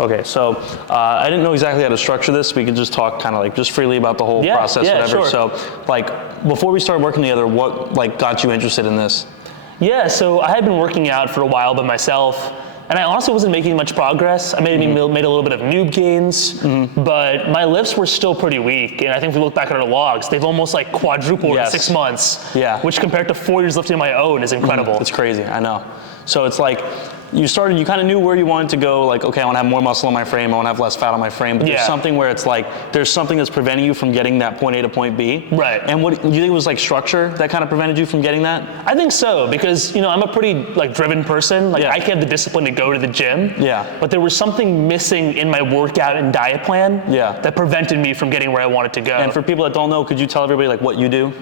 Okay, so I didn't know exactly how to structure this. We could just talk kind of like just freely about the whole process, whatever. Sure. So, like, before we started working together, what like got you interested in this? Yeah, so I had been working out for a while by myself, and I honestly wasn't making much progress. I made a little bit of noob gains, but my lifts were still pretty weak. And I think if we look back at our logs, they've almost like quadrupled in 6 months. Yeah. Which compared to 4 years lifting on my own is incredible. It's crazy, I know. So it's like, you kind of knew where you wanted to go, like, okay, I want to have more muscle on my frame, I want to have less fat on my frame, but there's something where it's like, there's something that's preventing you from getting that point A to point B. Right. And what, do you think it was like structure that kind of prevented you from getting that? I think so, because, you know, I'm a pretty like driven person. Like I can have the discipline to go to the gym. Yeah. But there was something missing in my workout and diet plan that prevented me from getting where I wanted to go. And for people that don't know, could you tell everybody like what you do?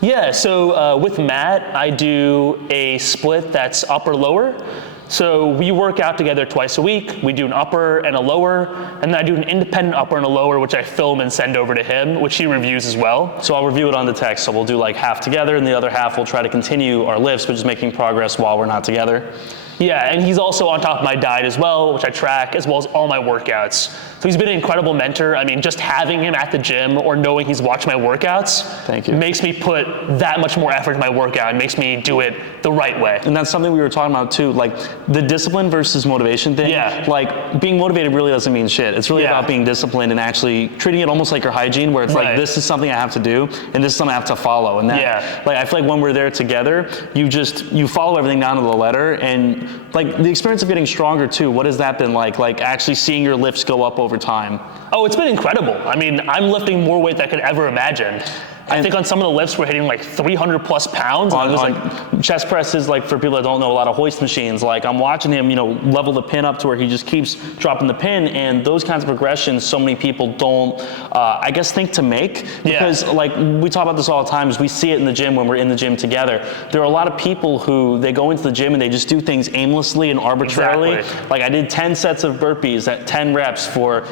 Yeah, so with Matt, I do a split that's upper lower. So we work out together twice a week. We do an upper and a lower, and then I do an independent upper and a lower, which I film and send over to him, which he reviews as well. So I'll review it on the text. So we'll do like half together, and the other half we'll try to continue our lifts, but just making progress while we're not together. Yeah, and he's also on top of my diet as well, which I track, as well as all my workouts. So he's been an incredible mentor. I mean, just having him at the gym or knowing he's watched my workouts makes me put that much more effort in my workout and makes me do it the right way. And that's something we were talking about too, like the discipline versus motivation thing. Yeah. Like being motivated really doesn't mean shit. It's really about being disciplined and actually treating it almost like your hygiene, where it's like, this is something I have to do and this is something I have to follow. And that, like, I feel like when we're there together, you follow everything down to the letter. And like the experience of getting stronger too, what has that been like? Like actually seeing your lifts go up over time? Oh, it's been incredible. I mean, I'm lifting more weight than I could ever imagine. I think on some of the lifts we're hitting like 300 plus pounds. On chest presses, like for people that don't know, a lot of hoist machines, like I'm watching him, you know, level the pin up to where he just keeps dropping the pin, and those kinds of progressions so many people don't, I guess, think to make, because like we talk about this all the time, is we see it in the gym when we're in the gym together. There are a lot of people who, they go into the gym and they just do things aimlessly and arbitrarily. Like I did 10 sets of burpees at 10 reps for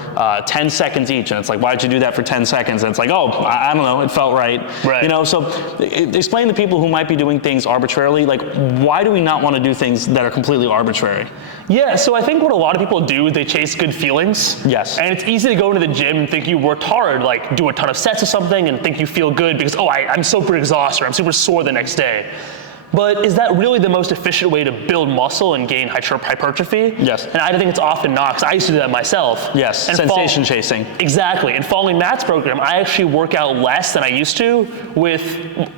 10 seconds each, and it's like, why'd you do that for 10 seconds? And it's like, oh, I don't know, it felt right. You know, so explain to people who might be doing things arbitrarily, like why do we not want to do things that are completely arbitrary? Yeah, so I think what a lot of people do is they chase good feelings. Yes. And it's easy to go into the gym and think you worked hard, like do a ton of sets of something and think you feel good because, oh, I'm super exhausted, or I'm super sore the next day. But is that really the most efficient way to build muscle and gain hypertrophy? Yes. And I think it's often not, because I used to do that myself. Yes, and sensation chasing. Exactly. And following Matt's program, I actually work out less than I used to with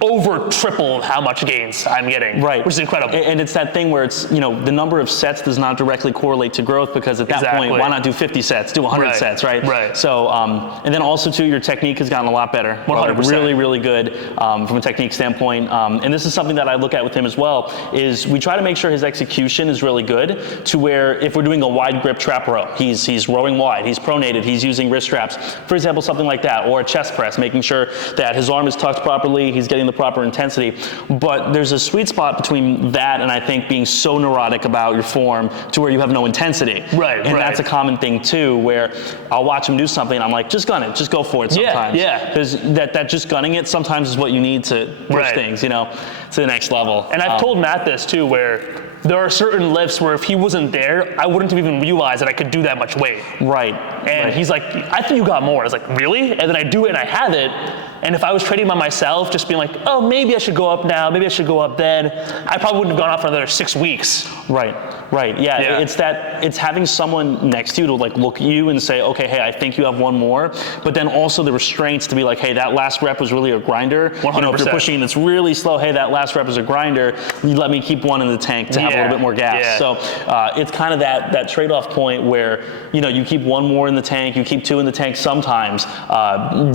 over triple how much gains I'm getting. Right. Which is incredible. And it's that thing where it's, you know, the number of sets does not directly correlate to growth, because at that point, why not do 50 sets, do 100 sets, right? Right. So, and then also too, your technique has gotten a lot better. 100%. Really, really good from a technique standpoint. And this is something that I look at with him as well, is we try to make sure his execution is really good, to where if we're doing a wide grip trap row, he's rowing wide, he's pronated, he's using wrist straps, for example, something like that, or a chest press, making sure that his arm is tucked properly, he's getting the proper intensity. But there's a sweet spot between that and I think being so neurotic about your form to where you have no intensity. Right. And that's a common thing too, where I'll watch him do something and I'm like, just gun it, just go for it sometimes. Yeah. Because that just gunning it sometimes is what you need to push things, you know, to the next level. And I've told Matt this too, where there are certain lifts where if he wasn't there, I wouldn't have even realized that I could do that much weight. Right. And he's like, I think you got more. I was like, really? And then I do it and I have it. And if I was training by myself, just being like, oh, maybe I should go up now, maybe I should go up then, I probably wouldn't have gone up for another 6 weeks. Right. Yeah. It's having someone next to you to like look at you and say, okay, hey, I think you have one more. But then also the restraints to be like, hey, that last rep was really a grinder. 100%. You know, if you're pushing and it's really slow, hey, that last rep is a grinder. You let me keep one in the tank to have a little bit more gas. Yeah. So it's kind of that trade-off point where, you know, you keep one more in the tank, you keep two in the tank sometimes,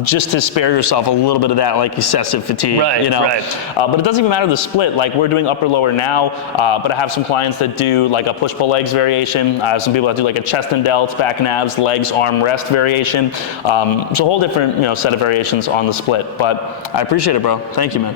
just to spare yourself a little bit of that like excessive fatigue. Right. You know? But it doesn't even matter the split. Like we're doing upper lower now, but I have some clients that do like a push pull legs variation. I have some people that do like a chest and delts, back and abs, legs, arm rest variation. So a whole different, you know, set of variations on the split. But I appreciate it, bro. Thank you, man.